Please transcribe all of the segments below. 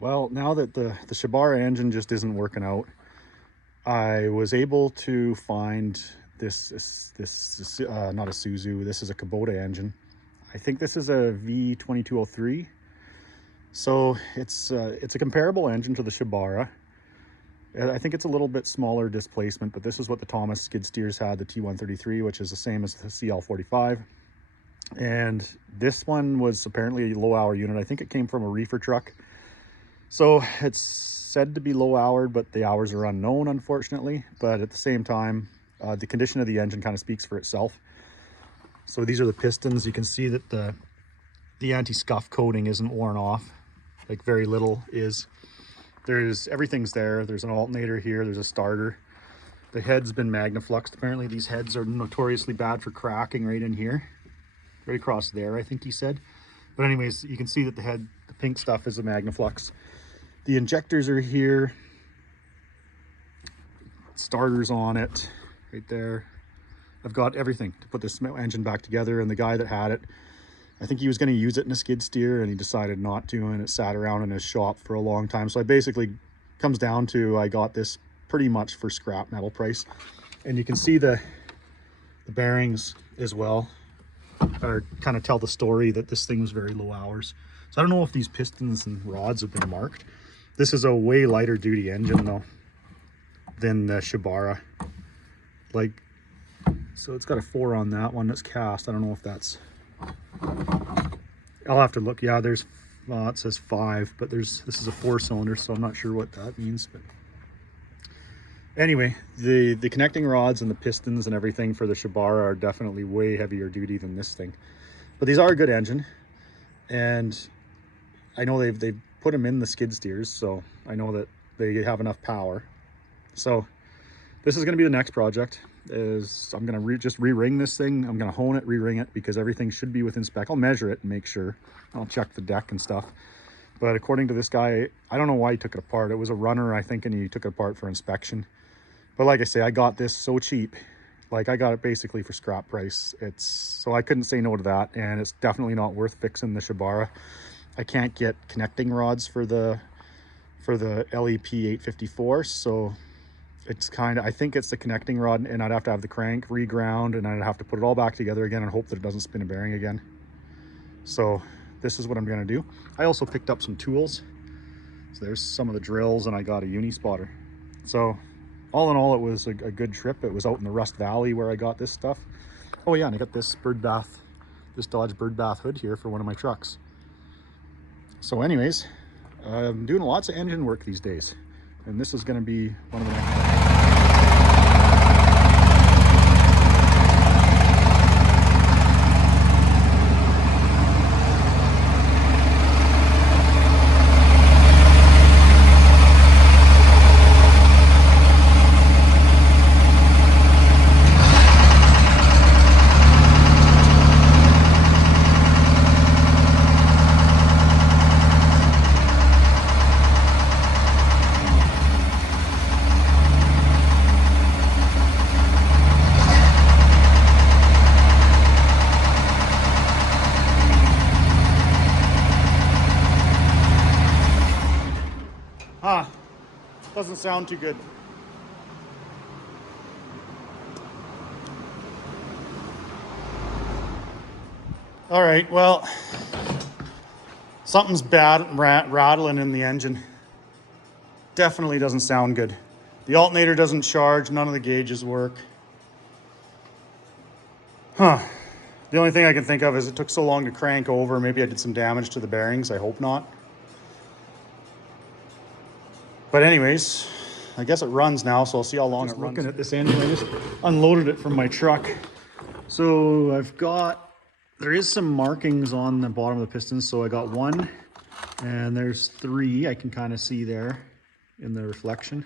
Well, now that the Shibara engine just isn't working out, I was able to find this not a Suzu, this is a Kubota engine. I think this is a v2203. So it's a comparable engine to the Shibara. I think it's a little bit smaller displacement, but this is what the Thomas skid steers had, the T133, which is the same as the CL45. And this one was apparently a low hour unit. I think it came from a reefer truck. So it's said to be low houred, but the hours are unknown, unfortunately. But at the same time, the condition of the engine kind of speaks for itself. So these are the pistons. You can see that the anti-scuff coating isn't worn off. Like very little is. Everything's there. There's an alternator here. There's a starter. The head's been magnafluxed. Apparently these heads are notoriously bad for cracking right in here. Right across there, I think he said. But anyways, you can see that the pink stuff is a magnaflux. The injectors are here. Starters on it, right there. I've got everything to put this engine back together, and the guy that had it, I think he was going to use it in a skid steer and he decided not to, and it sat around in his shop for a long time. So I basically, comes down to, I got this pretty much for scrap metal price. And you can see the bearings as well, or kind of tell the story that this thing was very low hours. So I don't know if these pistons and rods have been marked. This is a way lighter duty engine though than the Shibara. Like, so it's got a 4 on that one that's cast. I don't know if that's, I'll have to look. Yeah, there's, well, it says 5, but this is a 4-cylinder, so I'm not sure what that means. But anyway, the connecting rods and the pistons and everything for the Shibara are definitely way heavier duty than this thing. But these are a good engine, and I know they've put them in the skid steers, so I know that they have enough power. So this is going to be the next project. Is I'm going to just re-ring this thing. I'm going to hone it, re-ring it, because everything should be within spec. I'll measure it and make sure. I'll check the deck and stuff. But according to this guy, I don't know why he took it apart. It was a runner, I think, and he took it apart for inspection. But like I say, I got this so cheap. Like, I got it basically for scrap price. So I couldn't say no to that, and it's definitely not worth fixing the Shibara. I can't get connecting rods for the LEP 854, so it's kind of, I think it's the connecting rod, and I'd have to have the crank reground, and I'd have to put it all back together again and hope that it doesn't spin a bearing again. So this is what I'm going to do. I also picked up some tools. So there's some of the drills, and I got a uni spotter. So all in all, it was a good trip. It was out in the Rust Valley where I got this stuff. Oh yeah, and I got this this Dodge bird bath hood here for one of my trucks. So anyways, I'm doing lots of engine work these days, and this is going to be one of the next. Doesn't sound too good. All right, well, something's bad rattling in the engine. Definitely doesn't sound good. The alternator doesn't charge, none of the gauges work. The only thing I can think of is it took so long to crank over. Maybe I did some damage to the bearings. I hope not. But anyways, I guess it runs now, so I'll see how long it runs. Looking at this engine, I just unloaded it from my truck. So there is some markings on the bottom of the pistons. So I got 1, and there's 3 I can kind of see there in the reflection.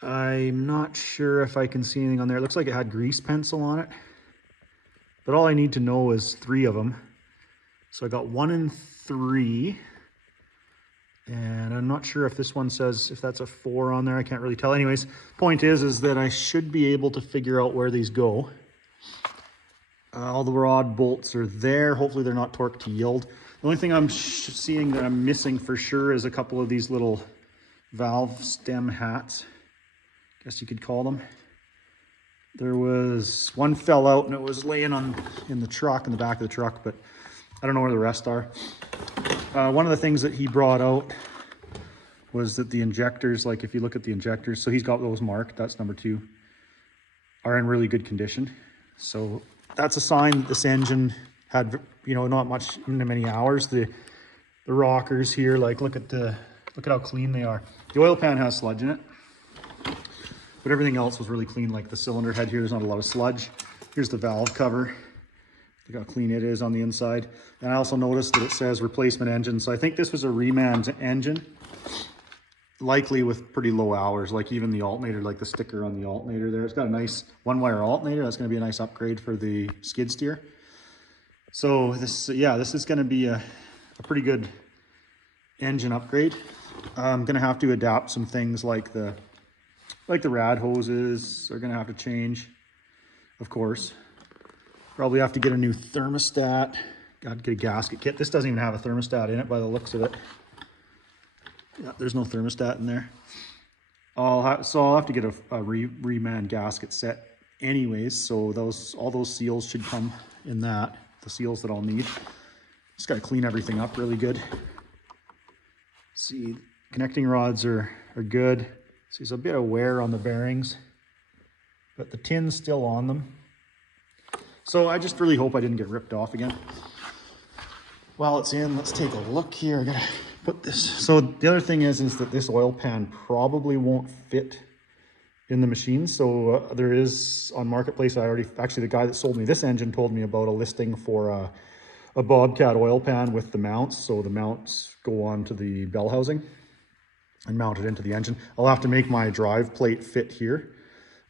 I'm not sure if I can see anything on there. It looks like it had grease pencil on it. But all I need to know is 3 of them. So I got 1 and 3. And I'm not sure if this one says, if that's a 4 on there, I can't really tell. Anyways, point is that I should be able to figure out where these go. All the rod bolts are there. Hopefully they're not torqued to yield. The only thing I'm seeing that I'm missing for sure is a couple of these little valve stem hats, I guess you could call them. There was one fell out and it was laying in the truck, in the back of the truck, but I don't know where the rest are. One of the things that he brought out was that the injectors, like if you look at the injectors, so he's got those marked, that's number 2, are in really good condition. So that's a sign that this engine had, you know, not much into many hours. The rockers here, like look at how clean they are. The oil pan has sludge in it, but everything else was really clean. Like the cylinder head here, there's not a lot of sludge. Here's the valve cover. Look how clean it is on the inside. And I also noticed that it says replacement engine. So I think this was a reman engine, likely with pretty low hours, like even the alternator, like the sticker on the alternator there. It's got a nice one-wire alternator. That's going to be a nice upgrade for the skid steer. So this, yeah, this is going to be a pretty good engine upgrade. I'm going to have to adapt some things like the rad hoses are going to have to change, of course. Probably have to get a new thermostat. Got to get a gasket kit. This doesn't even have a thermostat in it by the looks of it. Yeah, there's no thermostat in there. I'll have to get a reman gasket set anyways. So all those seals should come in that. The seals that I'll need. Just got to clean everything up really good. See, connecting rods are good. See, there's a bit of wear on the bearings, but the tin's still on them. So I just really hope I didn't get ripped off again. While it's in, let's take a look here. I gotta put this. So the other thing is that this oil pan probably won't fit in the machine. So there is on Marketplace, actually the guy that sold me this engine told me about a listing for a Bobcat oil pan with the mounts. So the mounts go onto the bell housing and mount it into the engine. I'll have to make my drive plate fit here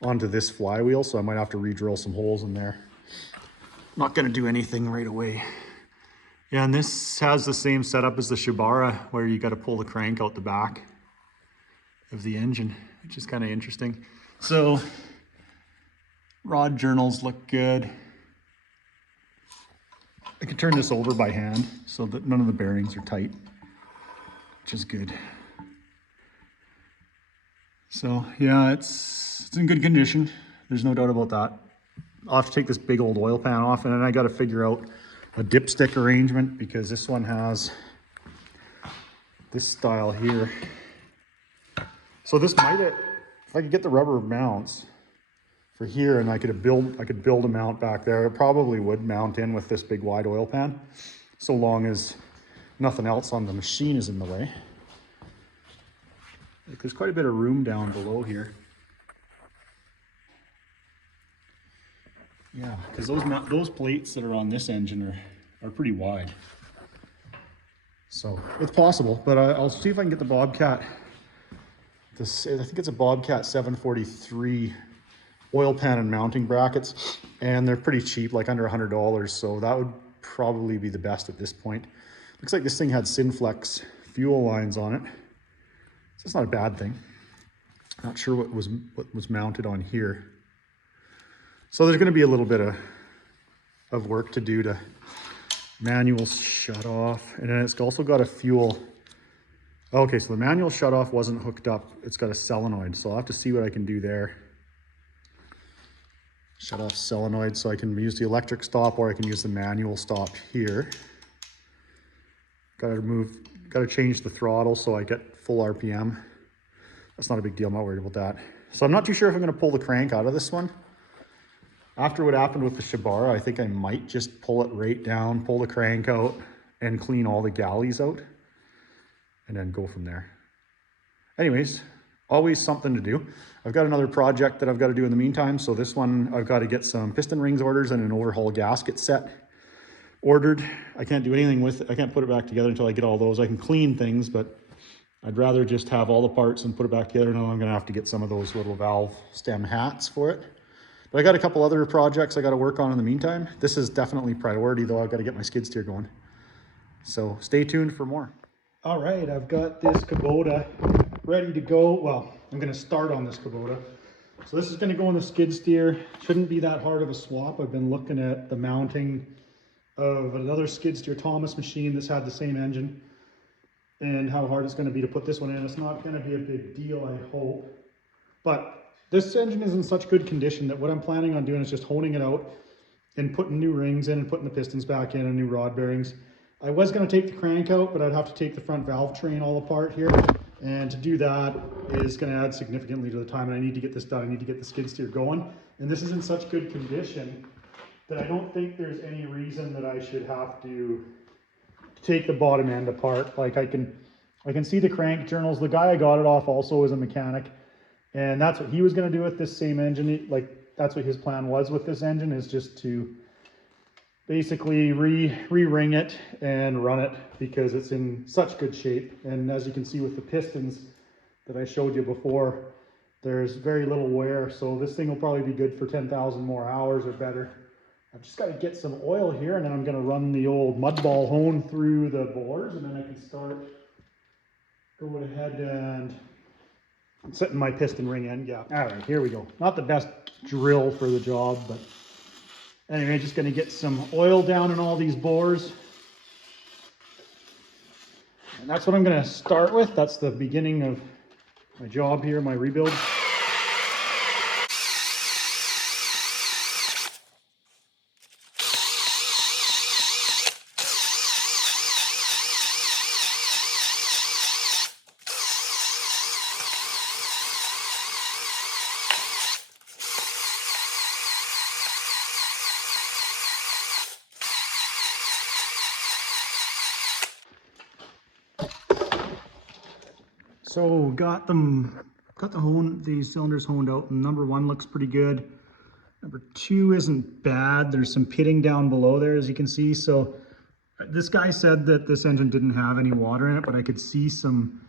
onto this flywheel. So I might have to re-drill some holes in there. Not going to do anything right away. Yeah, and this has the same setup as the Shibara, where you got to pull the crank out the back of the engine, which is kind of interesting. So rod journals look good. I can turn this over by hand so that none of the bearings are tight, which is good. So yeah, it's in good condition. There's no doubt about that. I'll have to take this big old oil pan off, and then I got to figure out a dipstick arrangement, because this one has this style here. So this might, if I could get the rubber mounts for here, and I could build a mount back there, it probably would mount in with this big wide oil pan, so long as nothing else on the machine is in the way. Like, there's quite a bit of room down below here. Yeah, because those plates that are on this engine are pretty wide. So it's possible, but I'll see if I can get the Bobcat. I think it's a Bobcat 743 oil pan and mounting brackets, and they're pretty cheap, like under $100. So that would probably be the best at this point. Looks like this thing had Synflex fuel lines on it, so it's not a bad thing. Not sure what was mounted on here. So there's going to be a little bit of work to do to manual shut off. And then it's also got a fuel. Okay, so the manual shut off wasn't hooked up. It's got a solenoid. So I'll have to see what I can do there. Shut off solenoid, so I can use the electric stop, or I can use the manual stop here. Got to change the throttle so I get full RPM. That's not a big deal. I'm not worried about that. So I'm not too sure if I'm going to pull the crank out of this one. After what happened with the Shibara, I think I might just pull it right down, pull the crank out, and clean all the galleys out, and then go from there. Anyways, always something to do. I've got another project that I've got to do in the meantime. So this one, I've got to get some piston rings orders and an overhaul gasket set ordered. I can't do anything with it. I can't put it back together until I get all those. I can clean things, but I'd rather just have all the parts and put it back together. Now I'm going to have to get some of those little valve stem hats for it. But I got a couple other projects I got to work on in the meantime. This is definitely priority, though. I've got to get my skid steer going. So stay tuned for more. All right, I've got this Kubota ready to go. Well, I'm going to start on this Kubota. So this is going to go in the skid steer. Shouldn't be that hard of a swap. I've been looking at the mounting of another skid steer Thomas machine that's had the same engine, and how hard it's going to be to put this one in. It's not going to be a big deal, I hope. But this engine is in such good condition that what I'm planning on doing is just honing it out and putting new rings in and putting the pistons back in and new rod bearings. I was going to take the crank out, but I'd have to take the front valve train all apart here. And to do that is going to add significantly to the time, and I need to get this done. I need to get the skid steer going. And this is in such good condition that I don't think there's any reason that I should have to take the bottom end apart. Like I can see the crank journals. The guy I got it off also is a mechanic, and that's what he was going to do with this same engine. Like that's what his plan was with this engine, is just to basically re-ring it and run it, because it's in such good shape. And as you can see with the pistons that I showed you before, there's very little wear, so this thing will probably be good for 10,000 more hours or better. I've just got to get some oil here, and then I'm going to run the old mud ball hone through the bores, and then I can start going ahead and setting my piston ring end gap. All right, here we go. Not the best drill for the job, but anyway, just going to get some oil down in all these bores. And that's what I'm going to start with. That's the beginning of my job here, my rebuild. So got these cylinders honed out, and number one looks pretty good. Number two isn't bad. There's some pitting down below there, as you can see. So this guy said that this engine didn't have any water in it, but I could see some,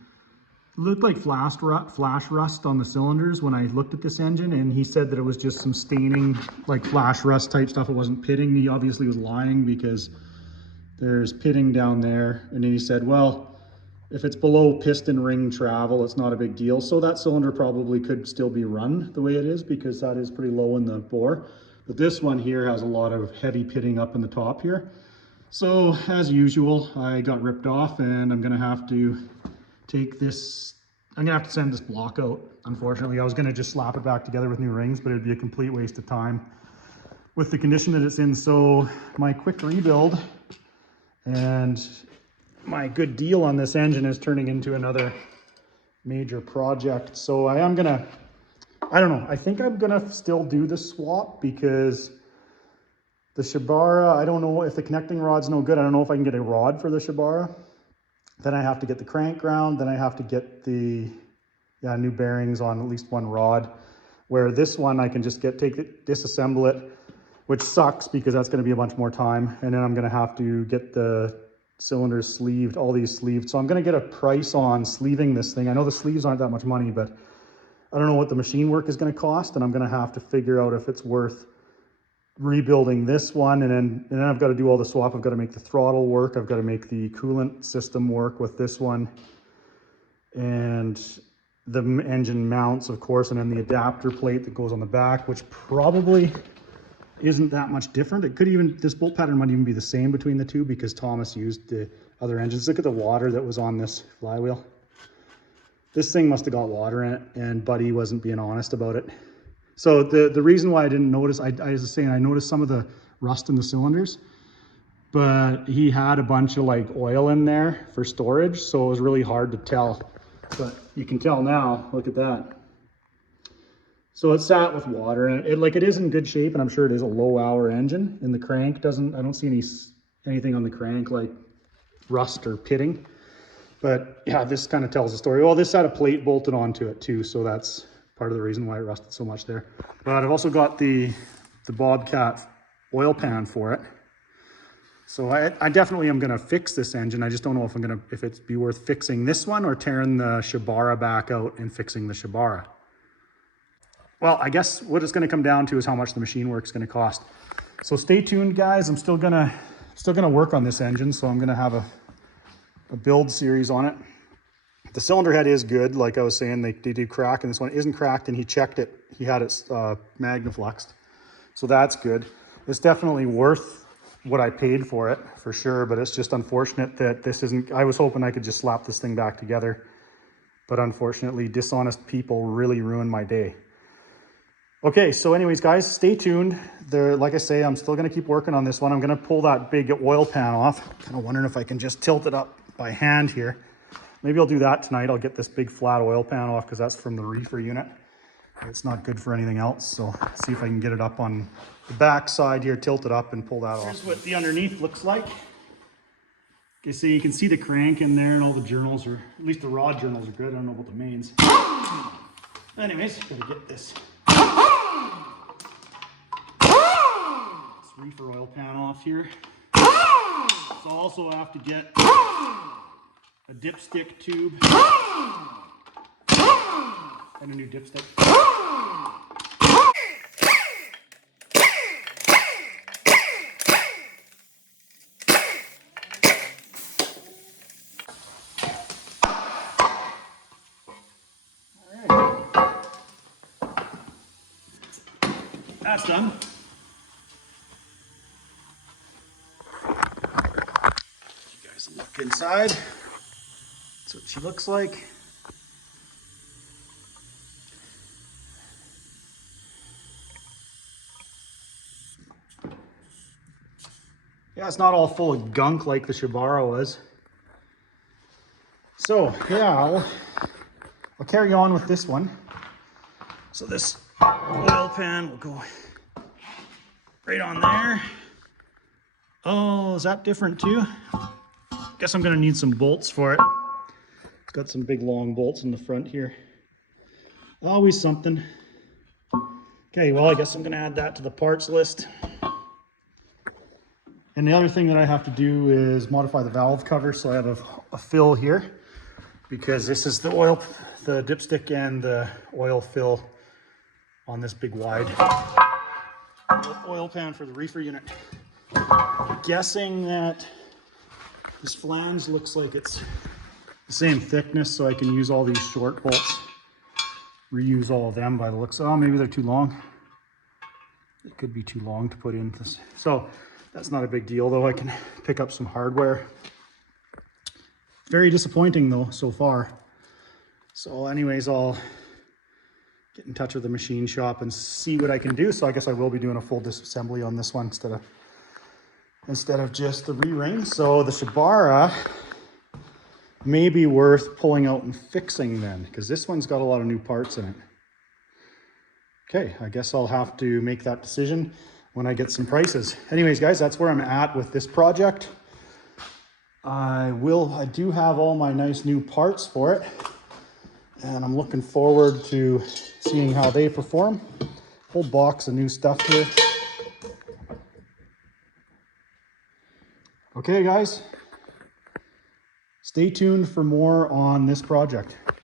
looked like flash rust on the cylinders when I looked at this engine, and he said that it was just some staining, like flash rust type stuff. It wasn't pitting. He obviously was lying, because there's pitting down there. And then he said, well, if it's below piston ring travel, it's not a big deal. So that cylinder probably could still be run the way it is, because that is pretty low in the bore. But this one here has a lot of heavy pitting up in the top here. So as usual, I got ripped off, and I'm gonna have to take this, I'm gonna have to send this block out. Unfortunately, I was gonna just slap it back together with new rings, but it'd be a complete waste of time with the condition that it's in. So my quick rebuild and my good deal on this engine is turning into another major project. So I am gonna, I don't know, I think I'm gonna still do the swap, because the Shibara, I don't know if the connecting rod's no good. I don't know if I can get a rod for the Shibara. Then I have to get the crank ground. Then I have to get the new bearings on at least one rod. Where this one I can just take it, disassemble it, which sucks because that's gonna be a bunch more time. And then I'm gonna have to get the cylinders sleeved, all these sleeved. So I'm going to get a price on sleeving this thing. I know the sleeves aren't that much money, but I don't know what the machine work is going to cost, and I'm going to have to figure out if it's worth rebuilding this one. And then I've got to do all the swap. I've got to make the throttle work. I've got to make the coolant system work with this one, and the engine mounts, of course, and then the adapter plate that goes on the back, which probably isn't that much different. It could even, this bolt pattern might even be the same between the two, because Thomas used the other engines. Look at the water that was on this flywheel. This thing must have got water in it, and Buddy wasn't being honest about it. So the reason why I didn't notice, I was saying, I noticed some of the rust in the cylinders, but he had a bunch of like oil in there for storage, so it was really hard to tell. But you can tell now, look at that. So it sat with water, and it is in good shape, and I'm sure it is a low hour engine. And the crank doesn't, I don't see anything on the crank like rust or pitting. But yeah, this kind of tells the story. Well, this had a plate bolted onto it too, so that's part of the reason why it rusted so much there. But I've also got the Bobcat oil pan for it. So I definitely am gonna fix this engine. I just don't know if it's be worth fixing this one or tearing the Shibara back out and fixing the Shibara. Well, I guess what it's going to come down to is how much the machine work is going to cost. So stay tuned, guys. I'm still gonna work on this engine, so I'm gonna have a build series on it. The cylinder head is good, like I was saying. They do crack, and this one isn't cracked, and he checked it. He had it magnafluxed, so that's good. It's definitely worth what I paid for it for sure, but it's just unfortunate that this isn't, I was hoping I could just slap this thing back together, but unfortunately dishonest people really ruined my day. Okay, so anyways guys, stay tuned. There, like I say, I'm still gonna keep working on this one. I'm gonna pull that big oil pan off. Kind of wondering if I can just tilt it up by hand here. Maybe I'll do that tonight. I'll get this big flat oil pan off because that's from the reefer unit. It's not good for anything else, so see if I can get it up on the back side here, tilt it up and pull that off. Here's what the underneath looks like. Okay, so you can see the crank in there and all the journals, or at least the rod journals are good. I don't know about the mains. Anyways, gotta get this reefer oil pan off here. So I'll also have to get a dipstick tube and a new dipstick. That's done. You guys look inside. That's what she looks like. Yeah, it's not all full of gunk like the Shibara was. So yeah, I'll carry on with this one. So this oil pan will go right on there. Oh, is that different too? Guess I'm gonna need some bolts for it. It's got some big long bolts in the front here. Always something. Okay, well, I guess I'm gonna add that to the parts list. And the other thing that I have to do is modify the valve cover, so I have a fill here, because this is the oil, the dipstick and the oil fill on this big wide oil pan for the reefer unit. I'm guessing that this flange looks like it's the same thickness, so I can use all these short bolts, reuse all of them by the looks. Oh, maybe they're too long. It could be too long to put in this. So that's not a big deal, though. I can pick up some hardware. Very disappointing though so far. So anyways, I'll get in touch with the machine shop and see what I can do. So I guess I will be doing a full disassembly on this one instead of just the re-ring. So the Shibara may be worth pulling out and fixing then, because this one's got a lot of new parts in it. Okay, I guess I'll have to make that decision when I get some prices. Anyways, guys, that's where I'm at with this project. I do have all my nice new parts for it, and I'm looking forward to seeing how they perform. Whole box of new stuff here. Okay, guys, stay tuned for more on this project.